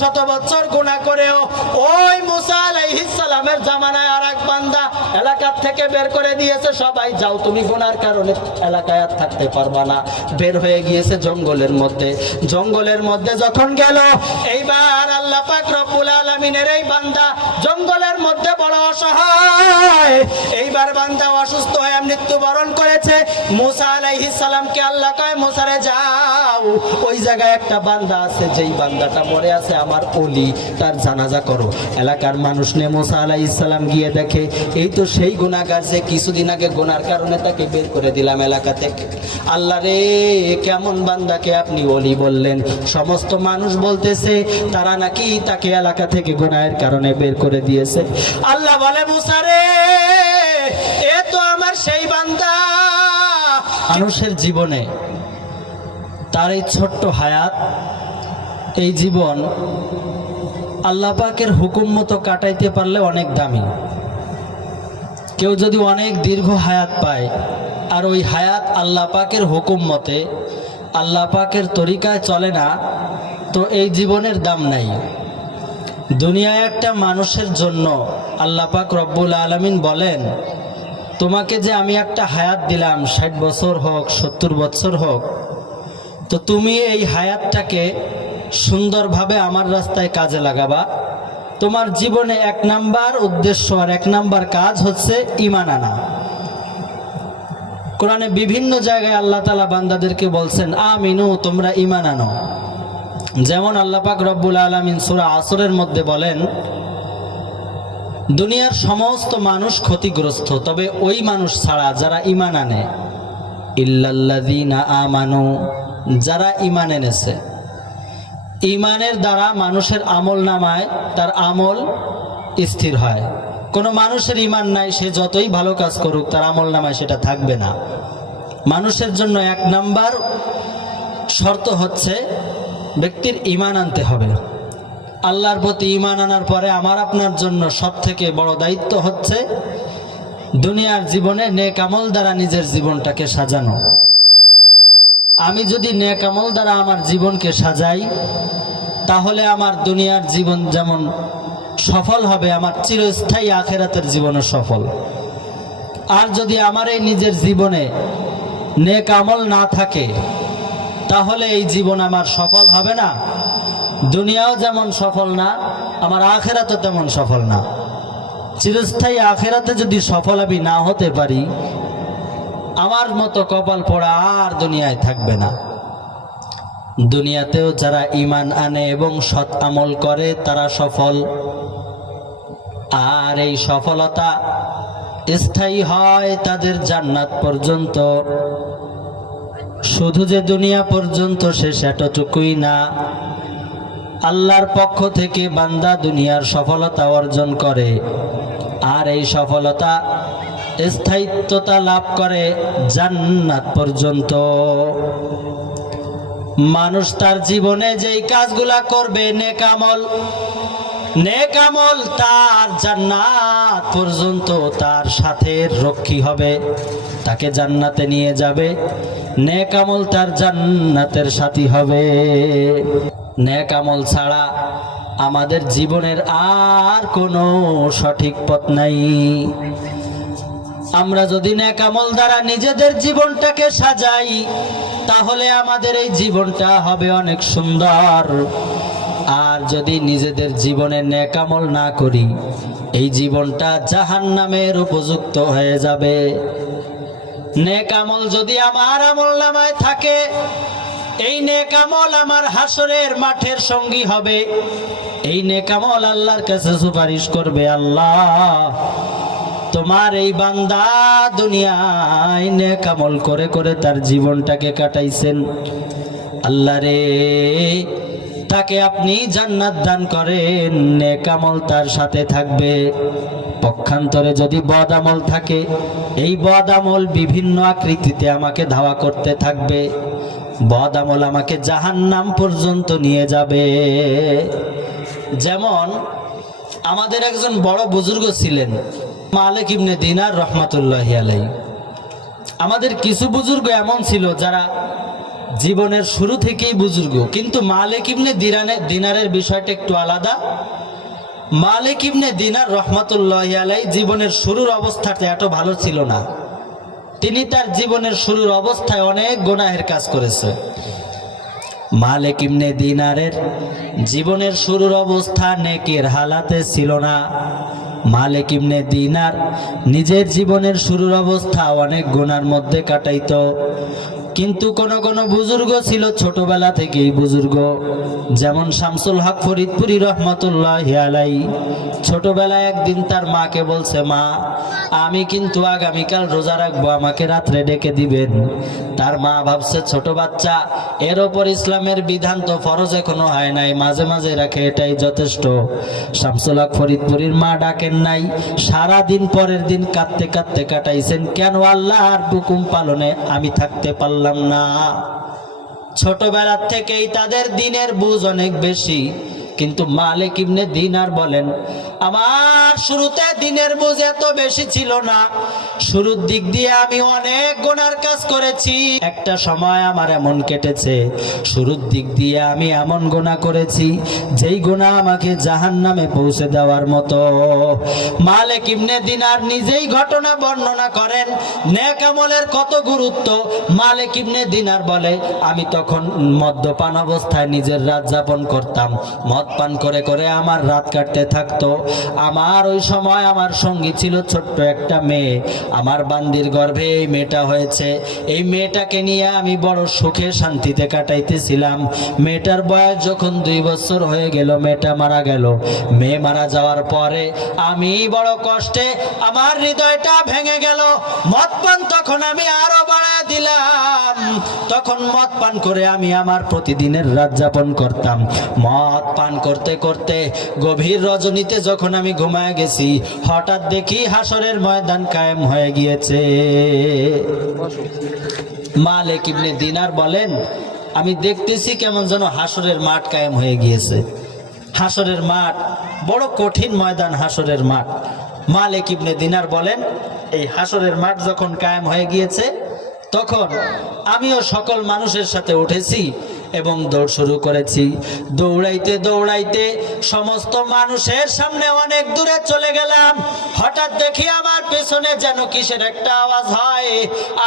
শত বছর গুনাহ করেও ওই মুসা আলাইহিস সালামের জামানায় আরেক বান্দা এলাকা থেকে বের করে দিয়েছে, সবাই যাও তুমি গুনার কারণে এলাকায় আর থাকতে পারবা না। বের হয়ে গিয়েছে জঙ্গলের মধ্যে। জঙ্গলের মধ্যে যখন গেল, এইবার আল্লাহ পাক রব্বুল আলামিনের এই বান্দা জঙ্গলের মধ্যে বড় অসহায়। এইবার বান্দা অসুস্থ হয়ে মৃত্যুবরণ করেছে। মুসা আলাইহিস সালামকে আল্লাহ কয়, মুসারে যাও, ওই জায়গায় একটা বান্দা আছে, যেই বান্দাটা মরে আছে আমার ওলি, তার জানাজা করো। এলাকার মানুষ নিয়ে মুসা আলাইহিস সালাম গিয়ে দেখে এই তো সেই গুনাহগার যে কিছুদিন আগে গুনার কারণে তাকে বের করে দিলাম এলাকা থেকে। আল্লাহ রে, কেমন বান্দাকে আপনি ওলি বললেন? সমস্ত মানুষ বলতেছে তারা নাকি তাকে এলাকা থেকে গুনাহের কারণে বের করে দিয়েছে। আল্লাহ বলে, মুসা রে, এ তো আমার সেই বান্দা। মানুষের জীবনে তার এই ছোট্ট হায়াত, এই জীবন আল্লাহ পাকের হুকুম মতো কাটাইতে পারলে অনেক দামি। কেউ যদি অনেক দীর্ঘ হায়াত পায় আর ওই হায়াত আল্লাহ পাকের হুকুম মতে আল্লাহ পাকের তরিকায় চলে না, তো এই জীবনের দাম নাই। দুনিয়ায় একটা মানুষের জন্য আল্লাহ পাক রব্বুল আলামিন বলেন, তোমাকে যে আমি একটা হায়াত দিলাম, 60 বছর হোক 70 বছর হোক, তো তুমি এই হায়াতটাকে সুন্দরভাবে আমার রাস্তায় কাজে লাগাবা। তোমার জীবনে 1 নাম্বার উদ্দেশ্য আর 1 নাম্বার কাজ হচ্ছে ঈমান আনা। কোরআনে বিভিন্ন জায়গায় আল্লাহ তাআলা বান্দাদেরকে বলছেন, আমিনু, তোমরা ঈমান আনো। যেমন আল্লাহ পাক রব্বুল আলামিন সূরা আসরের মধ্যে বলেন, দুনিয়ার সমস্ত মানুষ ক্ষতিগ্রস্ত, তবে ওই মানুষ ছাড়া যারা ঈমান আনে, ইল্লাল্লাযীনা আমানু, যারা ঈমান এনেছে। ঈমানের দ্বারা মানুষের আমল নামায় তার আমল স্থির হয়। কোনো মানুষের ঈমান নাই, সে যতই ভালো কাজ করুক তার আমল নামায় সেটা থাকবে না। মানুষের জন্য 1 নাম্বার শর্ত হচ্ছে ব্যক্তির ঈমান আনতে হবে। আল্লাহর প্রতি ঈমান আনার পরে আমার আপনার জন্য সবথেকে বড় দায়িত্ব হচ্ছে দুনিয়ার জীবনে নেক আমল দ্বারা নিজের জীবনটাকে সাজানো। আমি যদি নেক আমল দ্বারা আমার জীবনকে সাজাই, তাহলে আমার দুনিয়ার জীবন যেমন সফল হবে, আমার চিরস্থায়ী আখিরাতের জীবনও সফল। আর যদি আমার এই নিজের জীবনে নেক আমল না থাকে, তাহলে এই জীবন আমার সফল হবে না। দুনিয়াও যেমন সফল না, আমার আখিরাতও তেমন সফল না। চিরস্থায়ী আখিরাতে যদি সফল আমি না হতে পারি, আমার মতো কপাল পোড়া আর দুনিয়ায় থাকবে না। দুনিয়াতেও যারা ঈমান আনে এবং সৎ আমল করে তারা সফল, আর এই সফলতা স্থায়ী হয় তাদের জান্নাত পর্যন্ত। শুধু যে দুনিয়া পর্যন্ত শেষ এতটুকুই না, আল্লাহর পক্ষ থেকে বান্দা দুনিয়ার সফলতা অর্জন করে, আর এই সফলতা স্থায়িত্বতা লাভ করে জান্নাত পর্যন্ত। মানুষ তার জীবনে যেই কাজগুলা করবে নেক আমল তার জান্নাত পর্যন্ত তার সাথে রক্ষী হবে, তাকে জান্নাতে নিয়ে যাবে। নেক আমল তার জান্নাতের সাথী হবে। নেক আমল ছাড়া আমাদের জীবনের আর কোনো সঠিক পথ নাই। আমরা যদি নেক আমল দ্বারা নিজেদের জীবনটাকে সাজাই, তাহলে আমাদের এই জীবনটা হবে অনেক সুন্দর। আর যদি নিজেদের জীবনে নেক আমল না করি, এই জীবনটা জাহান্নামের উপযুক্ত হয়ে যাবে। নেক আমল যদি আমার আমল নামায় থাকে, এই নেক আমল আমার হাসরের মাঠের সঙ্গী হবে। এই নেক আমল আল্লাহর কাছে সুপারিশ করবে, আল্লাহ তোমার এই বান্দা দুনিয়ায় নেক আমল করে করে তার জীবনটাকে কাটাইছেন, আল্লাহ রে তাকে আপনি জান্নাত দান করেন, নেক আমল তার সাথে থাকবে। পক্ষান্তরে যদি বদ আমল থাকে, এই বদ আমল বিভিন্ন আকৃতিতে আমাকে ধাওয়া করতে থাকবে। বদ আমল আমাকে জাহান্নাম পর্যন্ত নিয়ে যাবে। যেমন আমাদের একজন বড় বুজুর্গ ছিলেন মালিক ইবনে দিনার রহমাতুল্লাহি আলাইহি। আমাদের কিছু বুজুর্গ এমন ছিল যারা জীবনের শুরু থেকেই বুজুর্গ, কিন্তু মালিক ইবনে দিনারের বিষয়টা একটু আলাদা। মালিক ইবনে দিনার রহমাতুল্লাহি আলাইহি জীবনের শুরুর অবস্থাতে এত ভালো ছিল না। তিনি তার জীবনের শুরুর অবস্থায় অনেক গুনাহের কাজ করেছে। মালিক ইবনে দিনারের জীবনের শুরুর অবস্থা নেকের হালাতে ছিল না। মালিক ইবনে দিনার নিজের জীবনের শুরুর অবস্থা অনেক গুনার মধ্যে কাটাইতো। কিন্তু কোন কোন বুজুর্গ ছিল ছোটবেলা থেকেই বুজুর্গ, যেমন শামসুল হক ফরিদপুরি রহমাতুল্লাহি আলাইহি। ছোটবেলায় একদিন তার মাকে বলছে, মা আমি কিন্তু আগামীকাল রোজা রাখবো, আমাকে রাত্রে ডেকে দিবেন। তার মা ভাবছে ছোট বাচ্চা, এর ওপর ইসলামের বিধান তো ফরজ এখনো হয় নাই, মাঝে মাঝে রাখে এটাই যথেষ্ট। শামসুল হক ফরিদপুরির মা ডাকেন নাই, সারাদিন পরের দিন কাঁদতে কাঁদতে কাটাইছেন, কেন আল্লাহর হুকুম পালনে আমি থাকতে পারলাম না। ছোটবেলা থেকেই তাদের দিনের বুঝ অনেক বেশি। কিন্তু মালিক ইবনে দিনার বলেন, আমার শুরুতে দিনের বুঝ এত বেশি ছিল না। শুরুর দিক দিয়ে আমি অনেক গুনার কাজ করেছি। একটা সময় আমার এমন কেটেছে, শুরুর দিক দিয়ে আমি এমন গুনাহ করেছি যেই গুনাহ আমাকে জাহান্নামে পৌঁছে দেওয়ার মতো। মালিক ইবনে দিনার নিজেই ঘটনা বর্ণনা করেন, নেক আমলের কত গুরুত্ব। মালিক ইবনে দিনার বলে, আমি তখন মদ্যপান অবস্থায় নিজের রাত যাপন করতাম। মদ পান করে করে আমার রাত কাটতে থাকতো। আমার ওই সময় আমার সঙ্গী ছিল ছোট্ট একটা মেয়ে। আমার বান্দির গর্ভে এই মেয়েটা হয়েছে। এই মেয়েটাকে নিয়ে আমি বড় সুখে শান্তিতে কাটাইতেছিলাম। মেয়েটার বয়স যখন 2 বছর হয়ে গেল, মেয়েটা মারা গেল। মেয়ে মারা যাওয়ার পরে আমি বড় কষ্টে, আমার হৃদয়টা ভেঙে গেল। মদ পান তখন আমি আরো বাড়ায় দিলাম। তখন মদ পান করে আমি আমার প্রতিদিনের রাত যাপন করতাম। মদ পান করতে করতে গভীর রজনীতে যখন আমি ঘুমায় গেছি, হঠাৎ দেখি হাসরের ময়দান কায়েম হয়ে গিয়েছে। মালিক ইবনে দিনার বলেন, আমি দেখতেছি কেমন যেন হাসরের মাঠ কায়েম হয়ে গিয়েছে। হাসরের মাঠ বড় কঠিন ময়দান, হাসরের মাঠ। মালিক ইবনে দিনার বলেন, এই হাসরের মাঠ যখন কায়েম হয়ে গিয়েছে, তখন আমিও সকল মানুষের সাথে উঠেছি এবং দৌড় শুরু করেছি। দৌড়াইতে দৌড়াইতে সমস্ত মানুষের সামনে অনেক দূরে চলে গেলাম। হঠাৎ দেখি আমার পেছনে যেন কিসের একটা আওয়াজ হয়।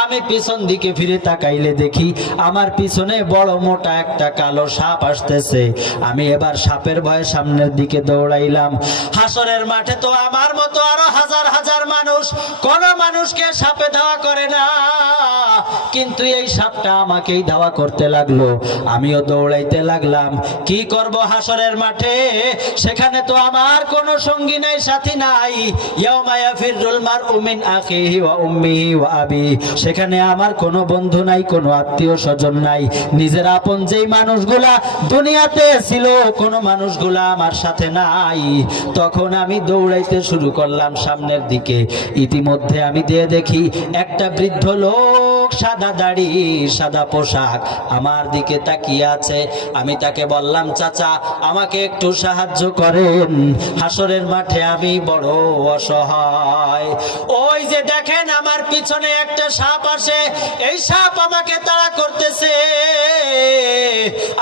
আমি পিছন দিকে ফিরে তাকাইলে দেখি আমার পিছনে বড় মোটা একটা কালো সাপ আসতেছে। আমি এবার সাপের ভয়ে সামনের দিকে দৌড়াইলাম। হাসরের মাঠে তো আমার মতো আরো হাজার হাজার মানুষ, কোন মানুষকে সাপে ধাওয়া করে না, কিন্তু এই সাপটা আমাকেই ধাওয়া করতে লাগলো। আমিও দৌড়াইতে লাগলাম। কি করব হাসরের মাঠে? সেখানে তো আমার কোনো সঙ্গী নাই, সাথী নাই। ইয়াউমা ইয়াফিরুল মারউ মিন আখিহি ওয়া উম্মিহি ওয়া আবি। সেখানে আমার কোনো বন্ধু নাই, কোনো আত্মীয় স্বজন নাই। নিজের আপন যেই মানুষগুলা দুনিয়াতে ছিল, কোনো মানুষগুলা আমার সাথে নাই। তখন আমি দৌড়াইতে শুরু করলাম সামনের দিকে। ইতিমধ্যে আমি দিয়ে দেখি একটা বৃদ্ধ লোক, সাদা দাড়ি, সাদা পোশাক, আমার দিকে তাকিয়ে আছে। আমি তাকে বললাম, চাচা আমাকে একটু সাহায্য করেন, হাসরের মাঠে আমি বড় অসহায়। ওই যে দেখেন আমার পিছনে একটা সাপ আসে, এই সাপ আমাকে তাড়া করতেছে।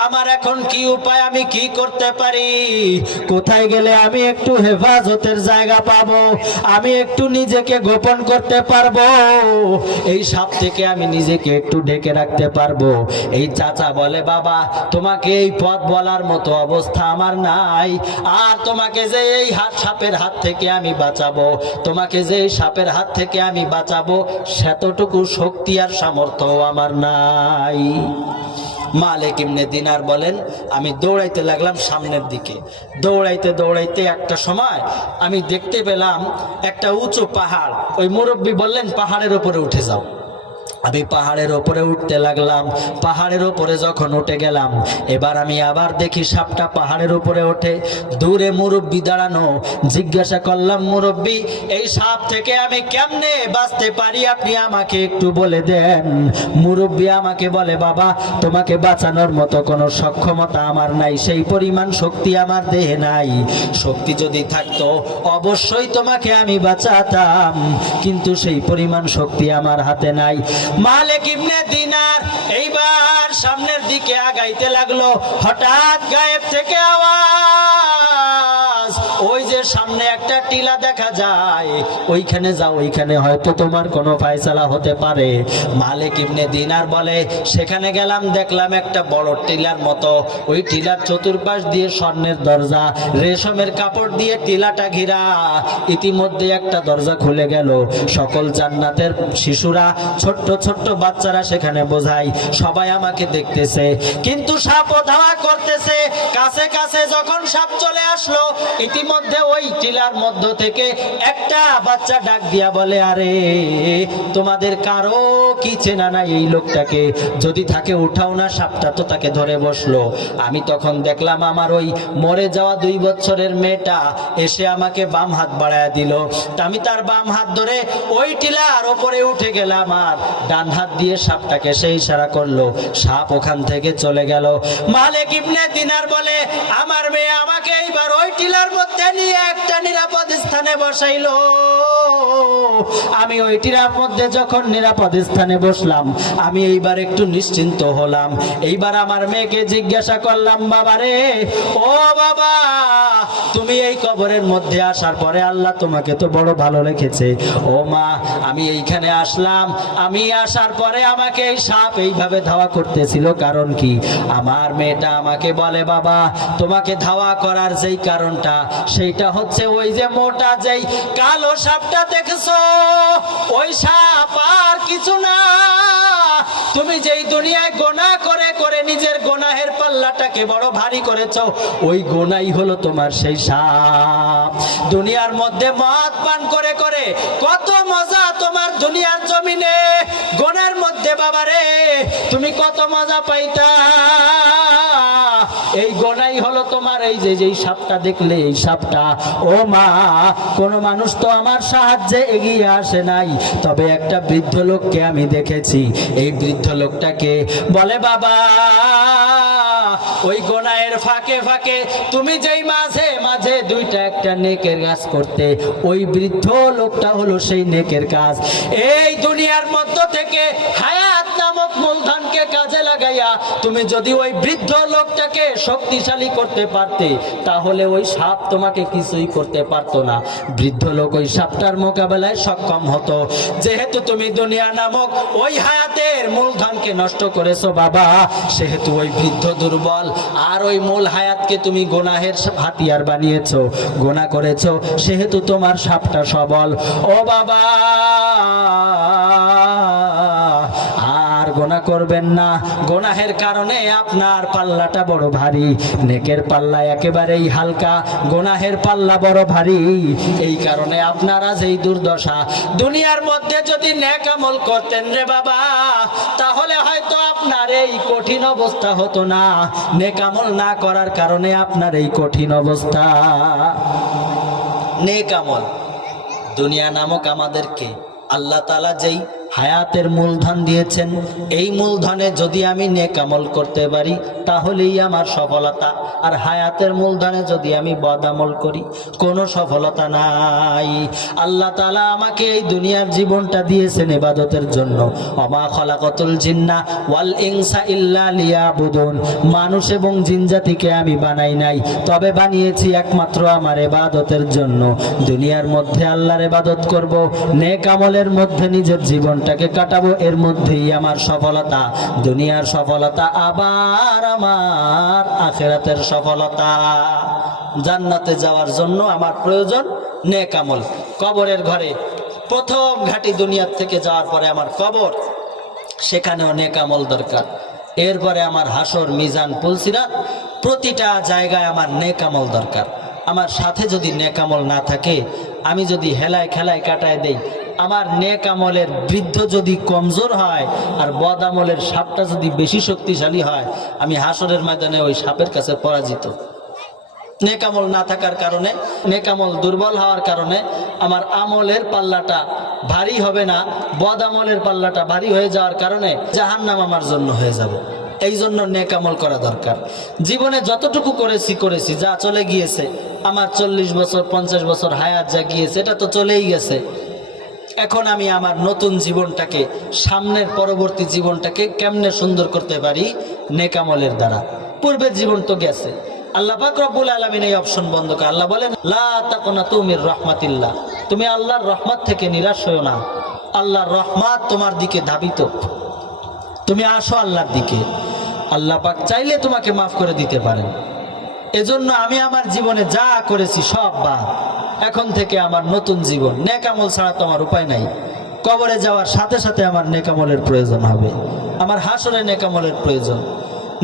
আমার এখন কি উপায়, আমি কি করতে পারি? কোথায় গেলে আমি একটু হেফাজতের জায়গা পাবো, আমি একটু নিজেকে গোপন করতে পারবো, এই সাপ থেকে আমি নিজেকে একটু ঢেকে রাখতে পারবো? এই চাচা বলে, বাবা তোমাকে এই পথ বলার মতো অবস্থা আমার নাই। আর তোমাকে যে এই সাপের হাত থেকে আমি বাঁচাবো, তোমাকে যে এই সাপের হাত থেকে আমি বাঁচাবো, সেতটুকু শক্তি আর সামর্থ্য আমার নাই। মালিক ইবনে দিনার বলেন, আমি দৌড়াইতে লাগলাম সামনের দিকে। দৌড়াইতে দৌড়াইতে একটা সময় আমি দেখতে পেলাম একটা উঁচু পাহাড়। ওই মুরব্বী বললেন, পাহাড়ের উপরে উঠে যাও। আমি পাহাড়ের ওপরে উঠতে লাগলাম। পাহাড়ের ওপরে যখন উঠে গেলাম, এবার আমি আবার দেখি সাপটা পাহাড়ের উপরে ওঠে। দূরে মুরব্বি দাঁড়ানো। জিজ্ঞাসা করলাম, মুরব্বি এই সাপ থেকে আমি কেমনে বাঁচতে পারি, আপনি আমাকে একটু বলে দেন। মুরব্বি আমাকে বলে, বাবা তোমাকে বাঁচানোর মতো কোনো সক্ষমতা আমার নাই, সেই পরিমাণ শক্তি আমার দেহে নাই। শক্তি যদি থাকতো অবশ্যই তোমাকে আমি বাঁচাতাম, কিন্তু সেই পরিমাণ শক্তি আমার হাতে নাই। মালিক ইবনে দিনার এইবার সামনের দিকে আগাইতে লাগলো। হঠাৎ গায়েব থেকে আওয়াজ, ওই যে সামনে একটা টিলা দেখা যায়, ওইখানে যাও, ওইখানে হয়তো তোমার কোনো ফায়সালা হতে পারে। মালিক ইবনে দিনার বলে, সেখানে গেলাম, দেখলাম একটা বড় টিলার মতো। ওই টিলার চতুর্পাশ দিয়ে স্বর্ণের দরজা, রেশমের কাপড় দিয়ে টিলাটা ঘিরা। ইতিমধ্যে একটা দরজা খুলে গেল। সকল জান্নাতের শিশুরা, ছোট্ট ছোট্ট বাচ্চারা সেখানে বোঝাই, সবাই আমাকে দেখতেছে, কিন্তু সাপও ধাওয়া করতেছে। কাছে কাছে যখন সাপ চলে আসলো, ইতিমধ্যে ওই টিলার মধ্য থেকে একটা বাচ্চা ডাক দিয়া বলে, আরে তোমাদের কারো কি চেনা নাই এই লোকটাকে? যদি থাকে উঠাও না, সাপটা তো তাকে ধরে বসলো। আমি তখন দেখলাম আমার ওই মরে যাওয়া 2 বছরের মেয়েটা এসে আমাকে বাম হাত বাড়ায় দিল। আমি তার বাম হাত ধরে ওই টিলার ওপরে উঠে গেলাম, আর ডান হাত দিয়ে সাপটাকে সে ইশারা করলো। সাপ ওখান থেকে চলে গেল। মালিক ইবনে দিনার বলে, আমার মেয়ে আমাকে এইবার ওই টিলার মধ্যে নিয়ে একটা নিরাপদ স্থানে বসাইলো। আমি ওই টিলার মধ্যে যখন নিরাপদ স্থানে বসলাম, আমি এইবার একটু নিশ্চিন্ত হলাম। এইবার আমার মেয়েকে জিজ্ঞাসা করলাম, বাবা রে, ও বাবা, তুমি এই কবরের মধ্যে আসার পরে আল্লাহ তোমাকে তো বড় ভালো রেখেছে। ও মা, আমি এইখানে আসলাম, আমি আসার পরে আমাকে এই সাপ এইভাবে ধাওয়া করতেছিল, কারণ কি? আমার মেয়েটা আমাকে বলে, বাবা, তোমাকে ধাওয়া করার যেই কারণটা, সেইটা হচ্ছে ওই যে মোটা যেই কালো সাপটা দেখছো, ওই সাপ আর কিছু না। তুমি যেই দুনিয়ায় গোনাহ করে করে নিজের গোনাহের পাল্লাটাকে বড় ভারী করেছো, ওই গোনাই হলো তোমার সেই সাপ। দুনিয়ার মধ্যে মদ পান করে করে কত মজা তোমার দুনিয়ার জমিনে, গোনার মধ্যে বাবারে তুমি কত মজা পাইতা। এই গোনাই হলো তোমার এই যে যেই সাপটা দেখলে, এই সাপটা। ও মা, কোন মানুষ তো আমার সাহায্যে এগিয়ে আসে নাই, তবে একটা বৃদ্ধ লোককে আমি দেখেছি। এই বৃদ্ধ লোকটাকে বলে, বাবা, ওই গোনাহের ফাঁকে ফাঁকে তুমি যেই মাঝে মাঝে দুইটা একটা নেকের কাজ করতে, ওই বৃদ্ধ লোকটা হলো সেই নেকের কাজ। এই দুনিয়ার মধ্য থেকে হায়াত নামক মূলধনকে কাজে লাগাইয়া তুমি যদি ওই বৃদ্ধ লোকটাকে শক্তিশালী করতে পারতে, তাহলে ওই সাপ তোমাকে কিছুই করতে পারতো না। বৃদ্ধ লোক ওই সাপটার মোকাবেলায় সক্ষম হতো। যেহেতু তুমি দুনিয়া নামক ওই হায়াতের মূলধনকে নষ্ট করেছো বাবা, সেহেতু ওই বৃদ্ধ দুর্বল, আর ওই মূল হায়াতকে তুমি গোনাহের হাতিয়ার বানিয়েছো, গোনা করেছো, সেহেতু তোমার সাপটা সবল। ও বাবা, আর গোনা করবেন না। গোনাহের কারণে আপনার পাল্লাটা বড় ভারী, নেকের পাল্লা একেবারেই হালকা, গোনাহের পাল্লা বড় ভারী। এই কারণে আপনারা যেই দুর্দশা। দুনিয়ার মধ্যে যদি নেক আমল করতেন রে বাবা, তাহলে হয়তো আপনার এই কঠিন অবস্থা হতো না। নেক আমল না করার কারণে আপনার এই কঠিন অবস্থা। নেক আমল, দুনিয়া নামক আমাদেরকে আল্লাহ তাআলা যেই হায়াতের মূলধন দিয়েছেন, এই মূলধনে যদি আমি নেক আমল করতে পারি তাহলেই আমার সফলতা। আর হায়াতের মূলধনে যদি আমি বদ আমল করি, কোনো সফলতা নাই। আল্লাহ তাআলা আমাকে এই দুনিয়ার জীবনটা দিয়েছেন ইবাদতের জন্য। ওমা খালাকাতুল জিন্না ওয়াল ইনসা ইল্লা লিয়াবুদুন। মানুষ এবং জিন জাতিকে আমি বানাই নাই, তবে বানিয়েছি একমাত্র আমার ইবাদতের জন্য। দুনিয়ার মধ্যে আল্লাহর ইবাদত করব, নেক আমলের মধ্যে নিজের জীবনটাকে কাটাবো, এর মধ্যেই আমার সফলতা। দুনিয়ার সফলতা আবার আমার আখিরাতের সফলতা। জান্নাতে যাওয়ার জন্য আমার প্রয়োজন নেক আমল। কবরের ঘরে প্রথম ঘাটি দুনিয়ার থেকে যাওয়ার পরে আমার কবর, সেখানেও নেক আমল দরকার। এরপরে আমার হাসর, মিজান, পুলসিরাত, প্রতিটা জায়গায় আমার নেক আমল দরকার। আমার সাথে যদি নেক আমল না থাকে, আমি যদি হেলায় খেলায় কাটায় দেই, আমার নেক আমলের বৃদ্ধ যদি কমজোর হয় আর বদ আমলের সাপটা যদি বেশি শক্তিশালী হয়, আমি হাসরের ময়দানে ওই সাপের কাছে পরাজিত। নেক আমল না থাকার কারণে, নেক আমল দুর্বল হওয়ার কারণে আমার আমলের পাল্লাটা ভারী হবে না, বদ আমলের পাল্লাটা ভারী হয়ে যাওয়ার কারণে জাহান্নাম আমার জন্য হয়ে যাবে। এই জন্য নেক আমল করা দরকার। জীবনে যতটুকু করেছি যা চলে গিয়েছে, আমার 40 বছর 50 বছর হায়াত যা গিয়েছে, এটা তো চলেই গেছে। এখন আমি আমার নতুন জীবনটাকে, সামনের পরবর্তী জীবনটাকে কেমনে সুন্দর করতে পারি? নেক আমলের দ্বারা। পূর্বের জীবন তো গেছে, আল্লাহ পাক রব্বুল আলামিন এই অপশন বন্ধ করে। আল্লাহ বলেন, লা তাকুনাতু মির রাহমাতিল্লাহ, তুমি আল্লাহর রহমত থেকে নিরাশ হও না। আল্লাহর রহমত তোমার দিকে ধাবিত, তুমি আসো আল্লাহর দিকে। আল্লাহ পাক চাইলে তোমাকে মাফ করে দিতে পারেন। এজন্য আমি আমার জীবনে যা করেছি সব বাদ, এখন থেকে আমার নতুন জীবন। নেক আমল ছাড়া তো আমার উপায় নাই। কবরে যাওয়ার সাথে সাথে আমার নেক আমলের প্রয়োজন হবে, আমার হাসরে নেক আমলের প্রয়োজন।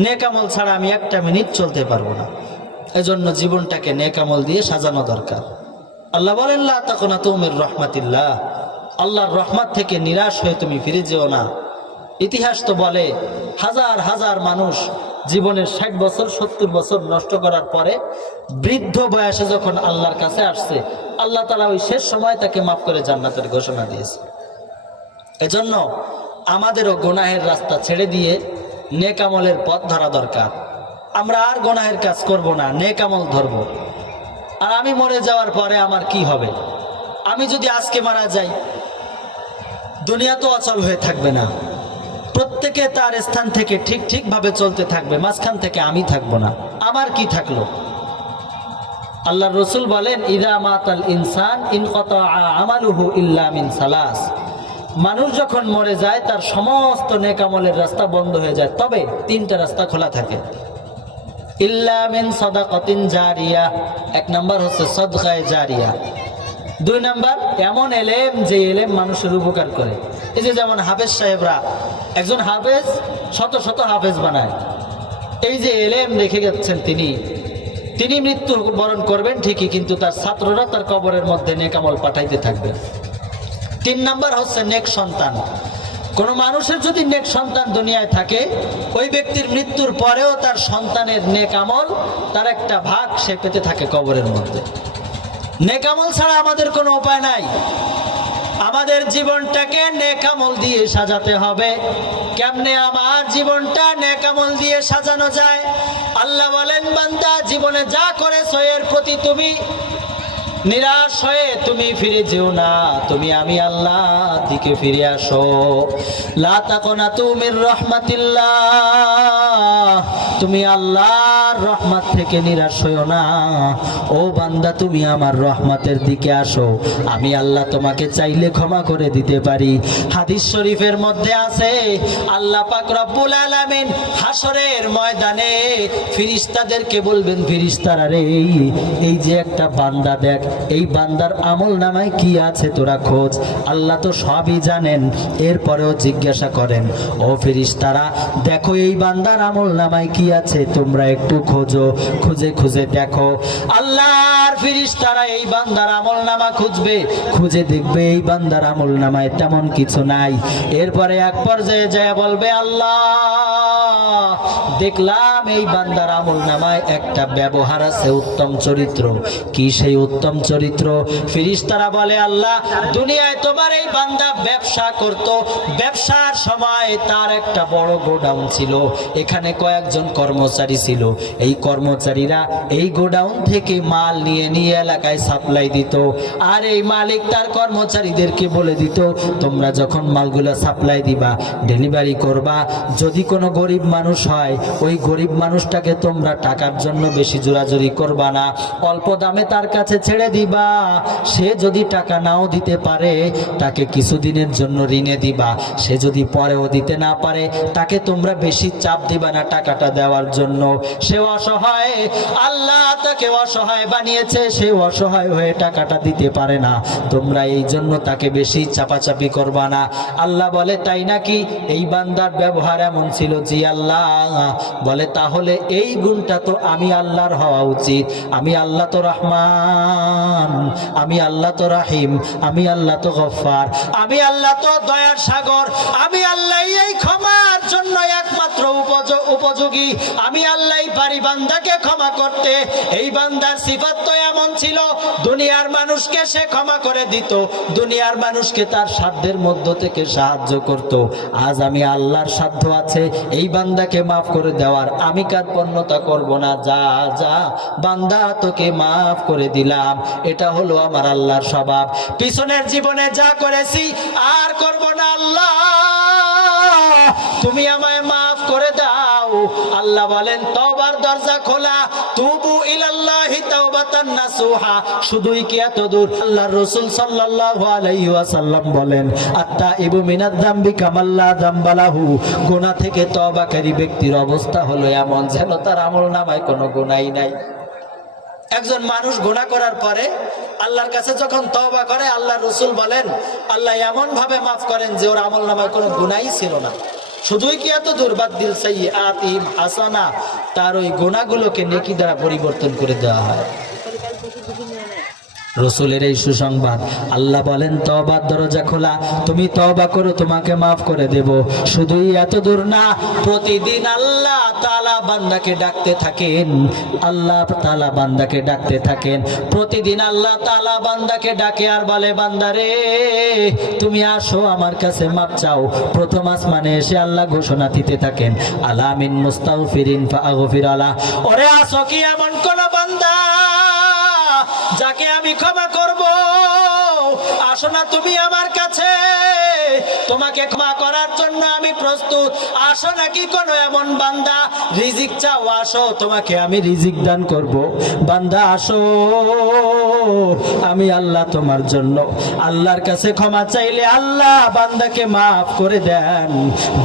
নেক আমল ছাড়া আমি একটা মিনিট চলতে পারবো না। এজন্য জীবনটাকে নেক আমল দিয়ে সাজানো দরকার। আল্লাহ বলেন, লা তাকুনাতু মির রাহমাতিল্লাহ, আল্লাহর রহমত থেকে নিরাশ হয়ে তুমি ফিরে যেও না। ইতিহাস তো বলে হাজার হাজার মানুষ জীবনের 60 বছর 70 বছর নষ্ট করার পরে বৃদ্ধ বয়সে যখন আল্লাহর কাছে আসছে, আল্লাহ তাআলা ওই শেষ সময় তাকে মাফ করে জান্নাতের ঘোষণা দিয়েছে। এজন্য আমাদেরও গুনাহের রাস্তা ছেড়ে দিয়ে নেক আমলের পথ ধরা দরকার। আমরা আর গুনাহের কাজ করব না, নেক আমল ধরব। আর আমি মরে যাওয়ার পরে আমার কি হবে? আমি যদি আজকে মারা যাই, দুনিয়া তো অচল হয়ে থাকবে না, প্রত্যেকে তার স্থান থেকে ঠিক ঠিক ভাবে চলতে থাকবে, মাঝখান থেকে আমি থাকবো না, আমার কি থাকলো? আল্লাহর রাসূল বলেন, ইযা মাতাল ইনসান ইনকাতা আমালুহু ইল্লা মিন সালাস, মানুষ যখন মরে যায় তার সমস্ত নেক আমলের রাস্তা বন্ধ হয়ে যায়, তবে 3টা রাস্তা খোলা থাকে। ইল্লা মিন সাদাকাতিন জারিয়া, 1 নাম্বার হচ্ছে সাদকায়ে জারিয়া। 2 নাম্বার এমন এলেম যে এলেম মানুষের উপকার করে। এই যে যেমন হাফেজ সাহেবরা, একজন হাফেজ শত শত হাফেজ বানায়। এই যে এলেম রেখে গেছেন তিনি মৃত্যু বরণ করবেন ঠিকই, কিন্তু তার ছাত্ররা তার কবরের মধ্যে নেক আমল পাঠাইতে থাকবে। 3 নাম্বার হচ্ছে নেক সন্তান। কোন মানুষের যদি নেক সন্তান দুনিয়ায় থাকে, ওই ব্যক্তির মৃত্যুর পরেও তার সন্তানের নেক আমল, তার একটা ভাগ সে পেতে থাকে কবরের মধ্যে। নেক আমল ছাড়া আমাদের কোনো উপায় নাই। আমাদের জীবনটাকে নেক আমল দিয়ে সাজাতে হবে। কেমনে আমার জীবনটা নেক আমল দিয়ে সাজানো যায়? আল্লাহ বলেন, বান্দা জীবনে যা করেছো এর প্রতি তুমি নিরাশ হয়ে তুমি ফিরে যেও না, তুমি আমি আল্লাহ দিকে ফিরে আসো। লা তাকুনাতু মির রাহমাতিল্লাহ, তুমি আল্লাহর রহমত থেকে নিরাশ হইও না। ও বান্দা, তুমি আমার রহমতের দিকে আসো, আমি আল্লাহ তোমাকে চাইলে ক্ষমা করে দিতে পারি। হাদিস শরীফের মধ্যে আছে, আল্লাহ পাক রব্বুল আলামিন হাসরের ময়দানে ফেরেশতাদেরকে বলবেন, ফেরেশতারা রে, এই যে একটা বান্দা দেখ, এই বান্দার আমল নামায় কি আছে তোরা খোঁজ। আল্লাহ তো সবই জানেন, এরপরেও জিজ্ঞাসা করেন, ও ফেরেশতারা দেখো এই বান্দার আমল নামায় কি আছে, তোমরা একটু খোঁজো, খুঁজে খুঁজে দেখো। আল্লাহর ফেরেশতারা এই বান্দার আমল নামা খুঁজবে, খুঁজে দেখবে এই বান্দার আমল নামায় তেমন কিছু নাই। এরপরে এক পর্যায়ে যায় বলবে, আল্লাহ দেখলাম এই বান্দার আমল নামায় একটা ব্যবহার আছে, উত্তম চরিত্র। কি সেই উত্তম চরিত্র? ফেরেশতারা বলে, আল্লাহ দুনিয়ায় তোমার এই বান্দা ব্যবসা করত, ব্যবসার সময় তার একটা বড় গোডাউন ছিল, এখানে কয়েকজন কর্মচারী ছিল। এই কর্মচারীরা এই গোডাউন থেকে মাল নিয়ে নিয়ে এলাকায় সাপ্লাই দিত, আর এই মালিক তার কর্মচারীদেরকে বলে দিত, তোমরা যখন মালগুলো সাপ্লাই দিবা, ডেলিভারি করবা, যদি কোনো গরিব মানুষ হয়, ওই গরিব মানুষটাকে তোমরা টাকার জন্য বেশি জোরাজুরি করবা না, অল্প দামে তার কাছে ছেড়ে দিবা। সে যদি টাকা নাও দিতে পারে, তাকে কিছুদিনের জন্য ঋণে দিবা। সে যদি পরেও দিতে না পারে, তাকে তোমরা বেশি চাপ দিবা না টাকাটা দেওয়ার জন্য। সে অসহায়, আল্লাহ তাকে অসহায় বানিয়েছে, সে অসহায় হয়ে টাকাটা দিতে পারে না, তোমরা এই জন্য তাকে বেশি চাপাচাপি করবা না। আল্লাহ বলে, তাই নাকি? এই বান্দার ব্যবহার এমন ছিল? জি আল্লাহ। বলে, তাহলে এই গুণটা তো আমি আল্লাহর হওয়া উচিত। আমি আল্লাহ তো রহমান, আমি আল্লাহ তো রাহিম, আমি আল্লাহ তো গফফার, আমি আল্লাহ তো দয়ার সাগর, আমি আল্লাহ এই ক্ষমার জন্য একমাত্র উপযোগী, আমি আল্লাহ পারি বান্দাকে ক্ষমা করতে। এই বান্দার সিফাত তো এমন ছিল, দুনিয়ার মানুষকে সে ক্ষমা করে দিত, দুনিয়ার মানুষকে তার সাধ্যের মধ্য থেকে সাহায্য করত। আজ আমি আল্লাহর সাধ্য আছে এই বান্দাকে মাফ করে দেওয়ার, আমি কার্পণ্যতা করব না, যা যা বান্দা তোকে মাফ করে দিলাম। এটা হলো আমার আল্লাহর স্বভাব। পিছনের জীবনে যা করেছি আর করব না, আল্লাহ তুমি আমায় মাফ করে দাও। আল্লাহ বলেন তওবার দরজা খোলা, তুবু ইলাল্লাহি তাওবাতান নাসুহা। শুধুই কি এত দূর? আল্লাহর রাসূল সাল্লাল্লাহু আলাইহি ওয়াসাল্লাম বলেন আত-তাইবু মিনাদ যামবি কামাল্লা যামবালাহু। গুনাহ থেকে তওবাকারী ব্যক্তির অবস্থা হলো এমন যেন তার আমলনামায় কোনো গুনাহই নাই। একজন মানুষ গুনাহ করার পরে আল্লাহর কাছে যখন তওবা করে, আল্লাহর রাসূল বলেন আল্লাহ এমন ভাবে মাফ করেন যে ওর আমলনামায় কোনো গুনাহই ছিল না। শুধুই কি এত দুর্বাদিল সাইয়্যাতিহিম হাসানা, তার ওই গুনাহগুলোকে নেকি দ্বারা পরিবর্তন করে দেওয়া হয়। রসুলের এই সুসংবাদ। আল্লাহ বলেন তওবার দরজা খোলা, তুমি তওবা করো, তোমাকে মাফ করে দেব। শুধুই এত দূর না, প্রতিদিন আল্লাহ তাআলা বান্দাকে ডাকতে থাকেন, আল্লাহ তাআলা বান্দাকে ডাকতে থাকেন। প্রতিদিন আল্লাহ তাআলা বান্দাকে ডাকে আর বলে বান্দারে তুমি আসো আমার কাছে মাপ চাও। প্রথম আসমানে এসে আল্লাহ ঘোষণা দিতে থাকেন আলা মিন মুস্তাগফিরিন ফাআগফির আলা। ওরে আসো কি এমন কোন বান্দা যাকে আমি ক্ষমা করব? আসো না তুমি আমার কাছে, তোমাকে ক্ষমা করার জন্য আমি প্রস্তুত। আসো নাকি কোন এমন বান্দা রিজিক চাও? আসো, তোমাকে আমি রিজিক দান করব। বান্দা আসো, আমি আল্লাহ তোমার জন্য। আল্লাহর কাছে ক্ষমা চাইলে আল্লাহ বান্দাকে মাফ করে দেন।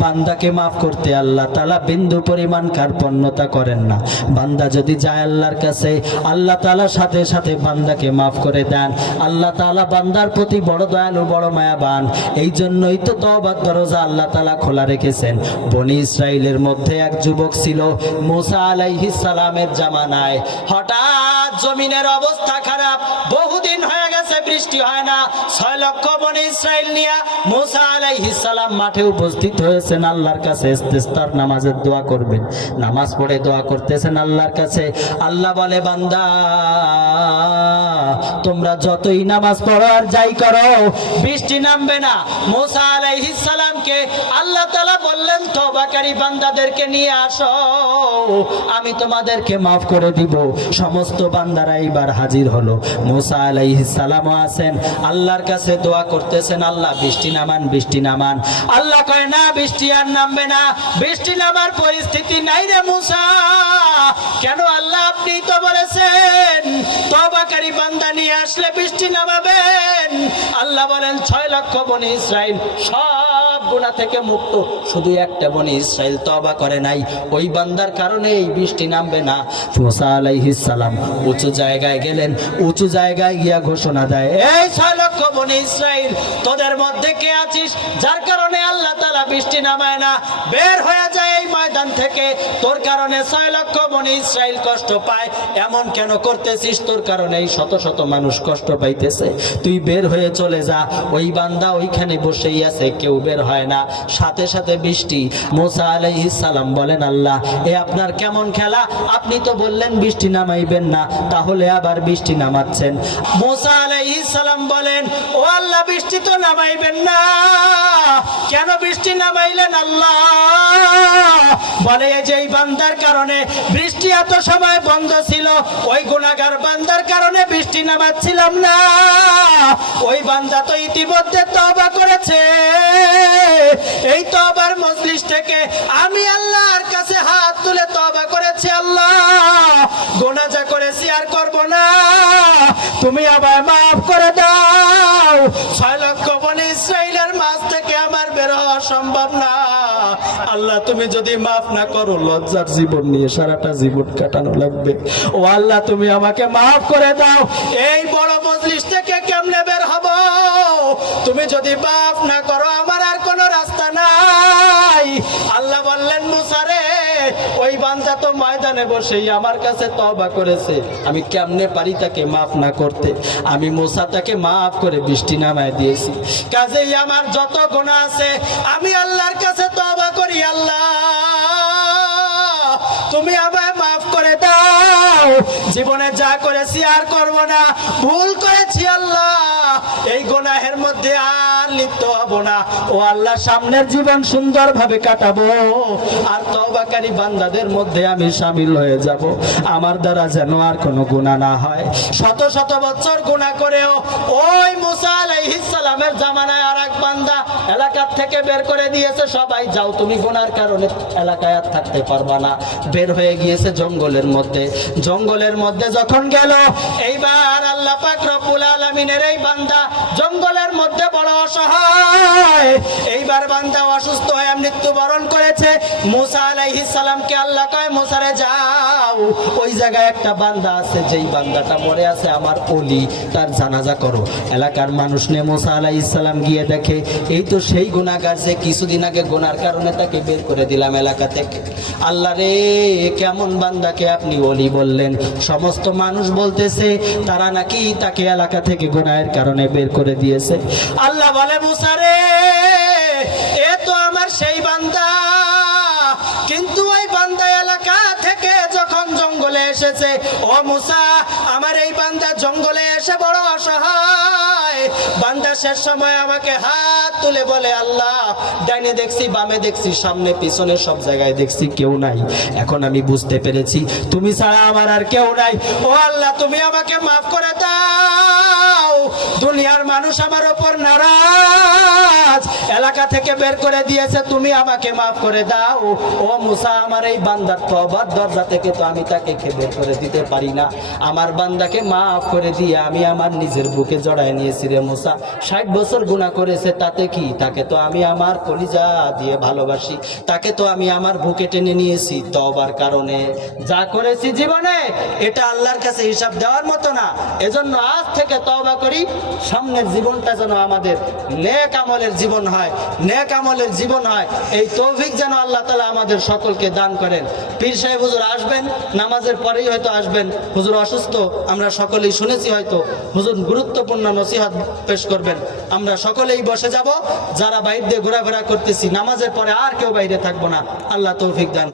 বান্দাকে মাফ করতে আল্লাহ তাআলা বিন্দু পরিমাণ কার্পণ্যতা করেন না। বান্দা যদি যায় আল্লাহর কাছে, আল্লাহ তাআলা সাথে সাথে বান্দাকে মাফ করে দেন। আল্লাহ তাআলা বান্দার প্রতি বড় দয়ালু, বড় মায়াবান। এই জন্যই তো তওবার দরজা আল্লাহ তাআলা খোলা রেখেছেন। বনি ইসরাইলের মধ্যে এক যুবক ছিল মুসা আলাইহিস সালামের জামানায়। হঠাৎ জমিনের অবস্থা খারাপ, বহুদিন হয়ে গেছে বৃষ্টি হয় না। 6 লক্ষ বনি ইসরাইল নিয়ে মুসা আলাইহিস সালাম মাঠে উপস্থিত হয়েছেন আল্লাহর কাছে। ইস্তিসকার নামাজের দোয়া করবেন, নামাজ পড়ে দোয়া করতেছেন আল্লাহর কাছে। আল্লাহ বলে বান্দা তোমরা যতই নামাজ পড়ো আর যাই করো, বৃষ্টি নামবে না। মুসা আলাইহিস সালামকে আল্লাহ তাআলা বললেন তওবাকারী বান্দাদেরকে নিয়ে আসো, আমি তোমাদেরকে মাফ করে দিব। সমস্ত বান্দারা এইবার হাজির হলো। মুসা আলাইহিস সালামও আছেন, আল্লাহর কাছে দোয়া করতেছেন আল্লাহ বৃষ্টি নামান, বৃষ্টি নামান। আল্লাহ কয় না, বৃষ্টি আর নামবে না, বৃষ্টি নামার পরিস্থিতি নাই রে মুসা। কেন? আল্লাহ আপনি তো বলেছেন তওবাকারী বান্দা নিয়ে আসলে বৃষ্টি নামাবেন। আল্লাহ বলেন 6 লক্ষ বনি ইসরাইল সব গুনাহ থেকে মুক্ত, শুধু একটা বনি ইসরাইল তওবা করে নাই, ওই বান্দার কারণে এই বৃষ্টি নামবে না। মুসা আলাইহিস সালাম উঁচু জায়গায় গেলেন, উঁচু জায়গায় গিয়া ঘোষণা দেয় এই 6 লক্ষ বনি ইসরাইল তোদের মধ্যে কে আছিস যার কারণে আল্লাহ তাআলা বৃষ্টি নামায় না? বের হয়ে যায় এই ময়দান থেকে। তোর কারণে 6 লক্ষ বনি ইসরাইল কষ্ট পায়, এমন কেন করতেছিস? তোর কারণে এই শত শত মানুষ কষ্ট পাইতেছে, তুই বের হয়ে চলে যা। ওই বান্দা ওইখানে বসেই আছে, কেউ বের হয় না। সাথে সাথে বৃষ্টি। মুসা আলাইহিস সালাম বলেন আল্লাহ এ আপনার কেমন খেলা? আপনি তো বললেন বৃষ্টি নামাইবেন না, তাহলে আবার বৃষ্টি নামাচ্ছেন। মুসা আলাইহিস সালাম বলেন ও আল্লাহ বৃষ্টি তো নামাইবেন না, কেন বৃষ্টি নামাইলেন আল্লাহ? বলে এই যে এই বান্দার কারণে বৃষ্টি এত সময় বন্ধ ছিল, ওই গুনাহগার বান্দার কারণে বৃষ্টি নামাচ্ছিলাম না। ওই বান্দা তো ইতিমধ্যে তওবা করেছে। এই তওবার মজলিস থেকে আমি আল্লাহর কাছে হাত তুলে তওবা করেছি, আল্লাহ গুনাহ যা করেছি আর করব না, তুমি আমায় মাফ করে দাও। 6 লক্ষ বনি ইসরাইলের মাঝ থেকে আমার বের হওয়া সম্ভব না। আল্লাহ তুমি যদি মাফ না করো, লজ্জার জীবন নিয়ে সারাটা জীবন কাটানো লাগবে। ও আল্লাহ তুমি আমাকে মাফ করে দাও। এই বড় মজলিস থেকে কেমনে বের হব? তুমি যদি মাফ না করো আমার আর কোনো রাস্তা নাই। আল্লাহ বললেন মুসা রে, ওই বান্দা তো ময়দানে বসেই আমার কাছে তওবা করেছে, আমি কেমনে পারি তাকে মাফ না করতে? আমি মুসা তাকে মাফ করে বৃষ্টি নামায় দিয়েছি। কাজেই আমার যত গুনাহ আছে আমি আল্লাহর কাছে তওবা করি, আল্লাহ তুমি আমায় মাফ করে দাও। জীবনে যা করেছি আর করব না, ভুল করেছি আল্লাহ, এই গুনাহের মধ্যে আর লিপ্ত হব না। ও আল্লাহ, সামনের জীবন সুন্দরভাবে কাটাবো আর তওবাকারী বান্দাদের মধ্যে আমি শামিল হয়ে যাব। আমার দ্বারা যেন আর কোনো গুনাহ না হয়। শত শত বছর গুনাহ করেও ওই মুসা আলাইহিস সালামের জামানায় আর এক বান্দা এলাকার থেকে বের করে দিয়েছে, সবাই যাও, তুমি গুনার কারণে এলাকায় আর থাকতে পারবা না। বের হয়ে গিয়েছে জঙ্গলের মধ্যে। জঙ্গলের মধ্যে যখন গেল, এইবার আল্লাহ পাক রব্বুল আলামিনের এই বান্দা জঙ্গলের মধ্যে বড় অসহায়। এইবার বান্দা অসুস্থ হয়ে মৃত্যুবরণ করেছে। মুসা আলাইহিস সালামকে আল্লাহ কয়, মুসা রে যাও, ওই জায়গায় একটা বান্দা আছে, যেই বান্দাটা মরে আছে আমার ওলি, তার জানাজা করো। এলাকার মানুষ নিয়ে মুসা আলাইহিস সালাম গিয়ে দেখে, এই তো সেই গুনাহগার যে কিছুদিন আগে গুনার কারণে তাকে বের করে দিলাম এলাকা থেকে। আল্লাহ রে, কেমন বান্দাকে আপনি ওলি বললেন? সমস্ত মানুষ বলতেছে তারা নাকি তাকে এলাকা থেকে গুনাহের কারণে বের করে দিয়েছে। আল্লাহ বলে, মুসা রে, এ তো আমার সেই বান্দা, কিন্তু ওই বান্দা এলাকা থেকে যখন জঙ্গলে এসেছে, ও মুসা, আমার এই বান্দা জঙ্গলে এসে বড় অসহায়। বান্দা শেষ সময় আমাকে হাত তুলে বলে, আল্লাহ, ডাইনে দেখছি, বামে দেখছি, সামনে পিছনে সব জায়গায় দেখছি, কেউ নাই। এখন আমি বুঝতে পেরেছি তুমি ছাড়া আমার আর কেউ নাই। ও আল্লাহ, তুমি আমাকে মাফ করে দাও। দুনিয়ার মানুষ আমার ওপর নারাজ, এলাকা থেকে বের করে দিয়েছে, তুমি আমাকে মাফ করে দাও। ও মুসা, আমার এই বান্দার তওবার দরজা থেকে তো আমি তাকে বের করে দিতে পারি না। আমার বান্দাকে মাফ করে দিয়ে আমি আমার নিজের বুকে জড়ায় নিয়েছি রে মুসা। 60 বছর গুনাহ করেছে, তাতে কি? তাকে তো আমি আমার কলিজা দিয়ে ভালোবাসি, তাকে তো আমি আমার বুকে টেনে নিয়েছি তওবার কারণে। যা করেছি জীবনে, এটা আল্লাহর কাছে হিসাব দেওয়ার মতো না। এজন্য আজ থেকে তওবা করি, সামনের জীবনটা যেন আমাদের নেক আমলের জীবন হয়, নেক আমলের জীবন হয়। এই তৌফিক যেন আল্লাহ তাআলা আমাদের সকলকে দান করেন। পীর সাহেব হুজুর আসবেন, নামাজের পরেই হয়তো আসবেন। হুজুর অসুস্থ, আমরা সকলেই শুনেছি, হয়তো হুজুর গুরুত্বপূর্ণ নসিহত পেশ করবেন। আমরা সকলেই বসে যাব, যারা বাইরে দিয়ে ঘোরাফেরা করতেছি, নামাজের পরে আর কেউ বাইরে থাকবো না। আল্লাহ তৌফিক দান।